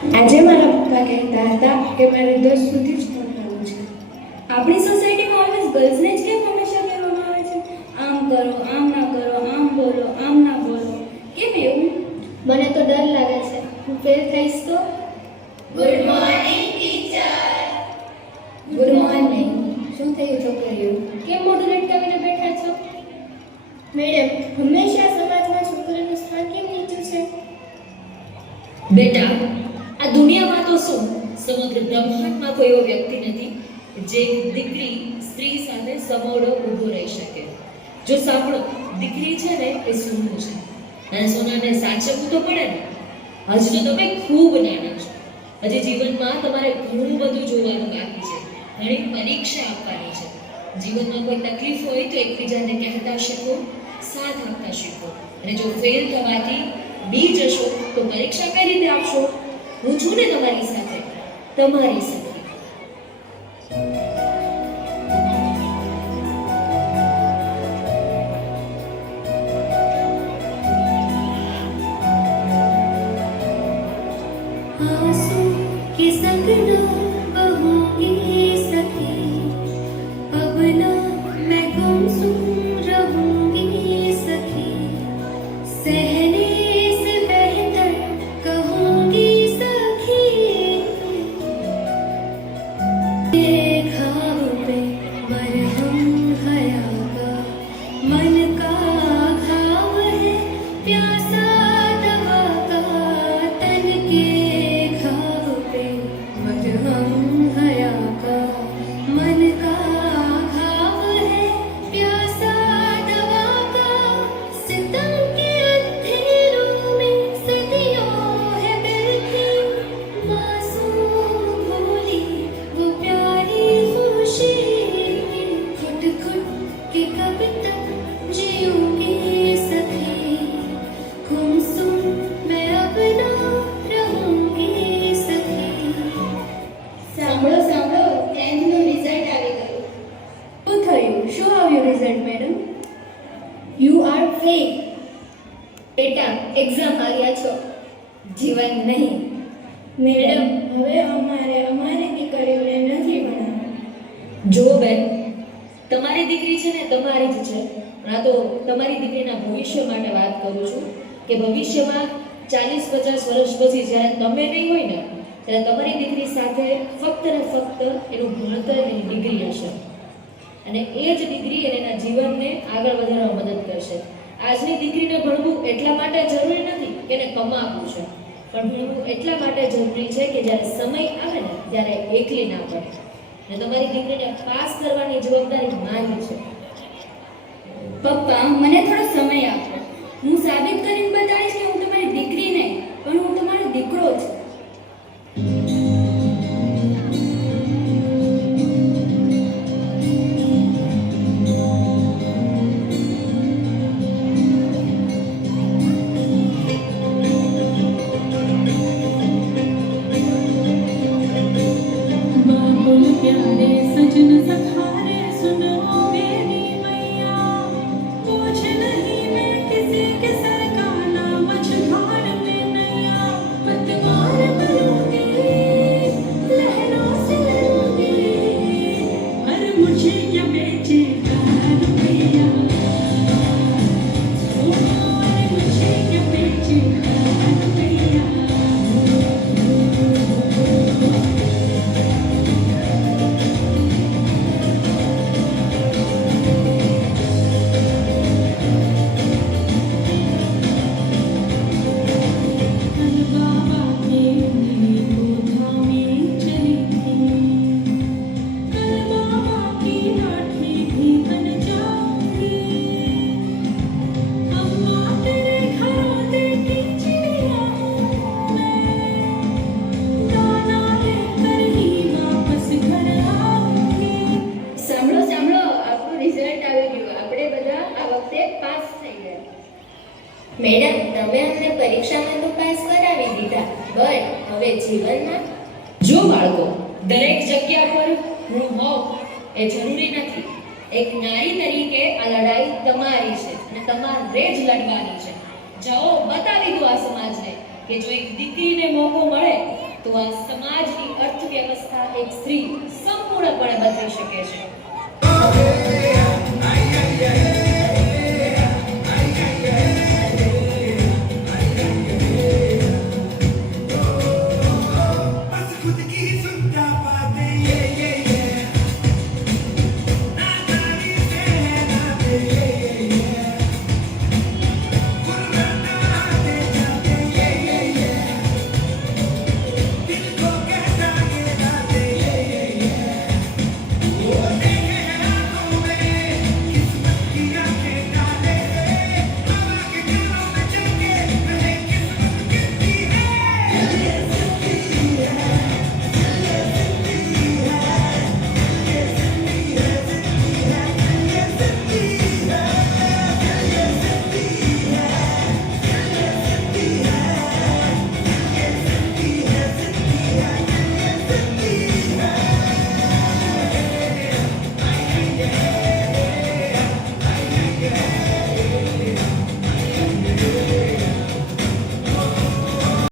આજે મારા પપ્પા કહેતા હતા કે મારે 10 સુધી જ ભણવાનું છે. આપણી સોસાયટીમાં ઓલવેઝ ગર્લ્સને જ કેમ હંમેશા કહેવામાં આવે છે આમ કરો, આમ ના કરો, આમ બોલો, આમ ના બોલો? કેમ એવું? મને તો ડર લાગે છે હું ફેલ થઈશ તો. Good morning teacher. Good morning. શું થયું છોકરીઓ? કેમ મોઢું લટકાવીને બેઠા છો? મેડમ, હંમેશા સમાજમાં છોકરીનું સ્થાન કેમ નીચું છે? બેટા, આ દુનિયામાં તો શું સમગ્ર બ્રહ્માંડમાં કોઈ એવો વ્યક્તિ નથી જે દીકરી સ્ત્રી સાથે સમોડો ઊભો રહી શકે. જો સાંભળો, દીકરી છે ને એ સોનું છે અને સોનાને સાચવવું તો પડે ને. હજી તો તમે ખૂબ નાના છો. હજી જીવનમાં તમારે ઘણું બધું જોવાનું બાકી છે, ઘણી પરીક્ષા આપવાની છે. જીવનમાં કોઈ તકલીફ હોય તો એકબીજાને કહેતા શીખો, સાથ આપતા શીખો. અને જો ફેલ થવાથી બી જશો તો પરીક્ષા કઈ રીતે આપશો? હું છું ને તમારી સાથે, તમારી સાથે. आंसू के संग ना बहूंगी सखी, अब ना मैं गुमसुम रहूंगी सखी, सहने से बेहतर कहूंगी सखी, ये घाव पे मरहम हया का मन का घाव है प्यासा दवा का तन के घाव पे मरहम हया का मन का घाव है प्यासा दवा का सितम के अंधेरों में सदियों है बैठी मासूम भोली वो प्यारी खुशी घुट घुट के कब तक जीऊंगी सखी गुमसुम मैं अब ना रहूंगी सखी. સાંભળો સાંભળો, 10th નું રિઝલ્ટ આવી ગયું. શું થયું? શું આવ્યું result madam? You are fail. બેટા, એક્ઝામ આવ્યા છો, જીવન નહીં. મેડમ, હવે અમારી દીકરીઓને નથી ભણાવવા. જો બેન, તમારી દીકરી છે ને તમારી જ છે, પણ આ તો તમારી દીકરીના ભવિષ્ય માટે વાત કરું છું કે ભવિષ્યમાં 40-50 વર્ષ પછી જ્યારે તમે નહીં હોય ને ત્યારે તમારી દીકરી સાથે ફક્ત ને ફક્ત એનું ભણતર, એની ડિગ્રી હશે અને એ જ ડિગ્રી એને એના જીવનને આગળ વધારવામાં મદદ કરશે. આજની દીકરીને ભણવું એટલા માટે જરૂરી નથી કે એને કમાવવું છે, પણ ભણવું એટલા માટે જરૂરી છે કે જ્યારે સમય આવે ને ત્યારે એકલી ના પડે. અને તમારી દીકરીને પાસ કરવાની જવાબદારી મારી છે. પપ્પા, મને થોડો સમય આપો. હું સાબિત કરીને બતાવીશ કે હું તમારી દીકરી નહીં પણ હું તમારો દીકરો છું. बाबुल प्यारे सजन सखारे सुनो मेरी मैया, पूछ नहीं मैं किसी के सर का ना मझधार में नैया, पतवार बनूंगी लहरों से लड़ूंगी, पर मुझे क्या बेचेगा रुपया, ओ मुझे क्या बेचेगा रुपया. कल बाबा के उंगली को थामे चली थी, कल बाबा की लाठी भी बन जाऊंगी, अम्मा तेरे घरों देखी चिड़िया हूँ मैं, दाना लेकर ही वापस घर आऊंगी. સાંભળો સાંભળો, આપણું રિઝલ્ટ આવી ગયું. આપણે બધા આ વખતે પાસ થઈ ગયા. મેડમ, તમે અમને પરીક્ષામાં તો પાસ કરાવી દીધા, બટ હવે જીવનમાં? જો બાળકો, દરેક જગ્યા પર હું હોઉં એ જરૂરી નથી. એક નારી તરીકે આ લડાઈ તમારી છે અને તમારે જ લડવાની છે. જાઓ, બતાવી દો આ સમાજને કે જો એક દીકરીને મોકો મળે તો આ સમાજની અર્થવ્યવસ્થા એક સ્ત્રી સંપૂર્ણપણે બદલી શકે છે.